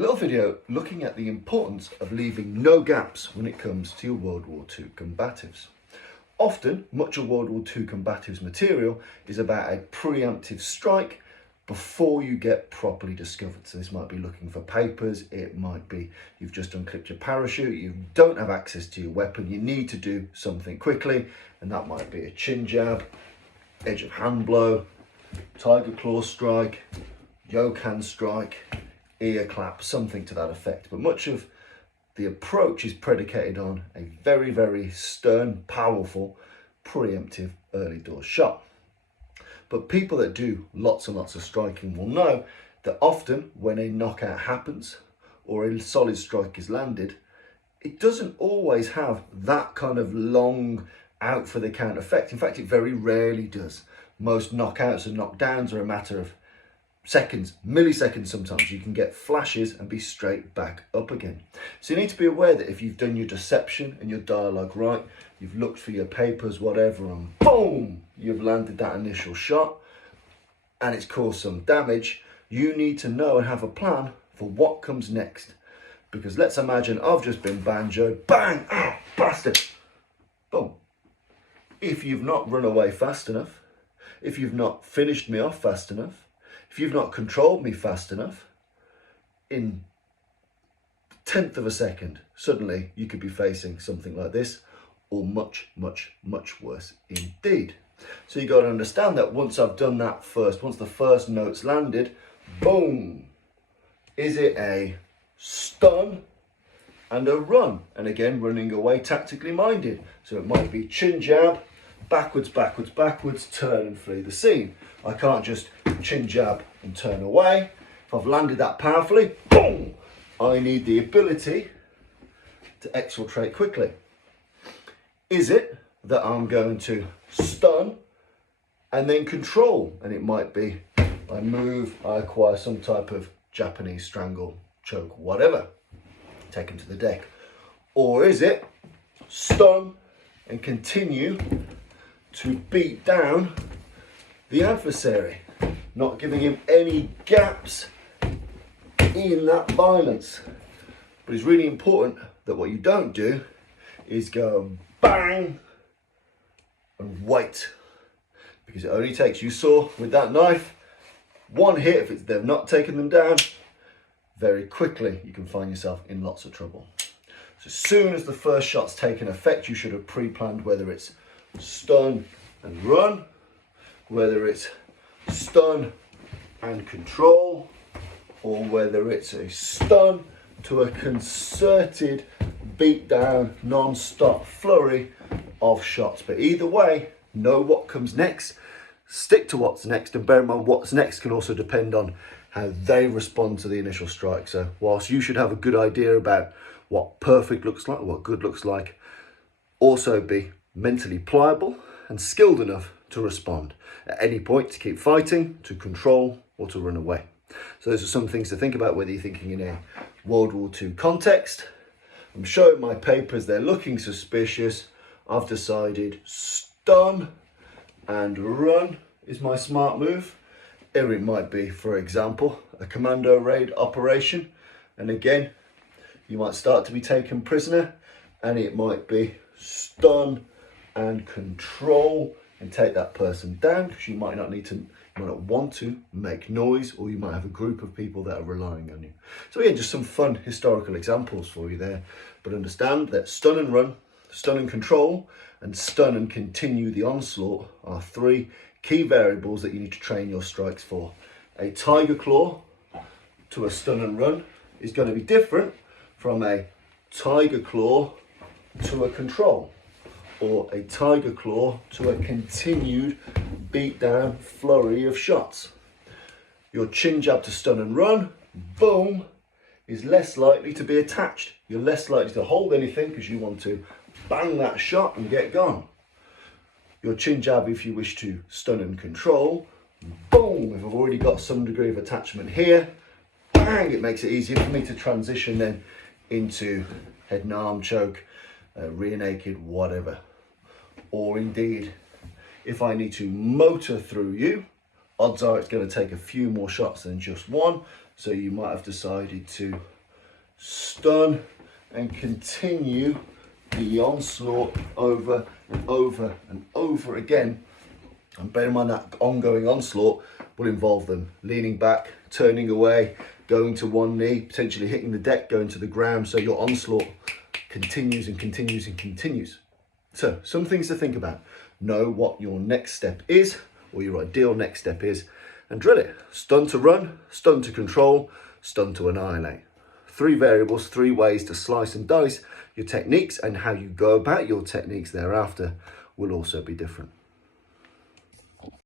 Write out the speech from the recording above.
A little video looking at the importance of leaving no gaps when it comes to your World War II combatives. Often, much of World War II combatives material is about a preemptive strike before you get properly discovered. So this might be looking for papers, it might be you've just unclipped your parachute, you don't have access to your weapon, you need to do something quickly, and that might be a chin jab, edge of hand blow, tiger claw strike, yoke hand strike, ear clap, something to that effect. But much of the approach is predicated on a very, very stern, powerful, preemptive early door shot. But people that do lots and lots of striking will know that often when a knockout happens or a solid strike is landed, it doesn't always have that kind of long out for the count effect. In fact, it very rarely does. Most knockouts and knockdowns are a matter of seconds, milliseconds sometimes. You can get flashes and be straight back up again. So you need to be aware that if you've done your deception and your dialogue right, you've looked for your papers, whatever, and boom, you've landed that initial shot and it's caused some damage, you need to know and have a plan for what comes next. Because let's imagine I've just been banjoed, bang, ah, bastard, boom. If you've not run away fast enough, if you've not finished me off fast enough, if you've not controlled me fast enough, in a tenth of a second, suddenly you could be facing something like this, or much, much, much worse indeed. So you got to understand that once I've done that first, once the first note's landed, boom, is it a stun and a run? And again, running away tactically minded. So it might be chin jab, backwards, backwards, backwards, turn and flee the scene. I can't just chin jab and turn away. If I've landed that powerfully, boom, I need the ability to exfiltrate quickly. Is it that I'm going to stun and then control? And it might be I move, I acquire some type of Japanese strangle, choke, whatever, take him to the deck. Or is it stun and continue to beat down the adversary, not giving him any gaps in that violence? But it's really important that what you don't do is go bang and wait, because it only takes, you saw with that knife, one hit. If they've not taken them down, very quickly you can find yourself in lots of trouble. So as soon as the first shot's taken effect, you should have pre-planned whether it's stun and run, whether it's stun and control, or whether it's a stun to a concerted beat down, non-stop flurry of shots. But either way, know what comes next, stick to what's next, and bear in mind what's next can also depend on how they respond to the initial strike. So whilst you should have a good idea about what perfect looks like, what good looks like, also be mentally pliable and skilled enough to respond at any point, to keep fighting, to control, or to run away. So those are some things to think about whether you're thinking in a World War II context. I'm showing my papers, they're looking suspicious. I've decided stun and run is my smart move. Or it might be, for example, a commando raid operation. And again, you might start to be taken prisoner, and it might be stun and control and take that person down, because you might not want to make noise, or you might have a group of people that are relying on you. So again, just some fun historical examples for you there. But understand that stun and run, stun and control, and stun and continue the onslaught are three key variables that you need to train your strikes for. A tiger claw to a stun and run is going to be different from a tiger claw to a control, or a tiger claw to a continued beat down flurry of shots. Your chin jab to stun and run, boom, is less likely to be attached. You're less likely to hold anything because you want to bang that shot and get gone. Your chin jab, if you wish to stun and control, boom, if I've already got some degree of attachment here, bang, it makes it easier for me to transition then into head and arm choke, rear naked, whatever. Or indeed, if I need to motor through you, odds are it's going to take a few more shots than just one. So you might have decided to stun and continue the onslaught over and over and over again. And bear in mind that ongoing onslaught will involve them leaning back, turning away, going to one knee, potentially hitting the deck, going to the ground. So your onslaught continues and continues and continues. So some things to think about. Know what your next step is, or your ideal next step is, and drill it. Stun to run, stun to control, stun to annihilate. 3 variables, 3 ways to slice and dice your techniques, and how you go about your techniques thereafter will also be different.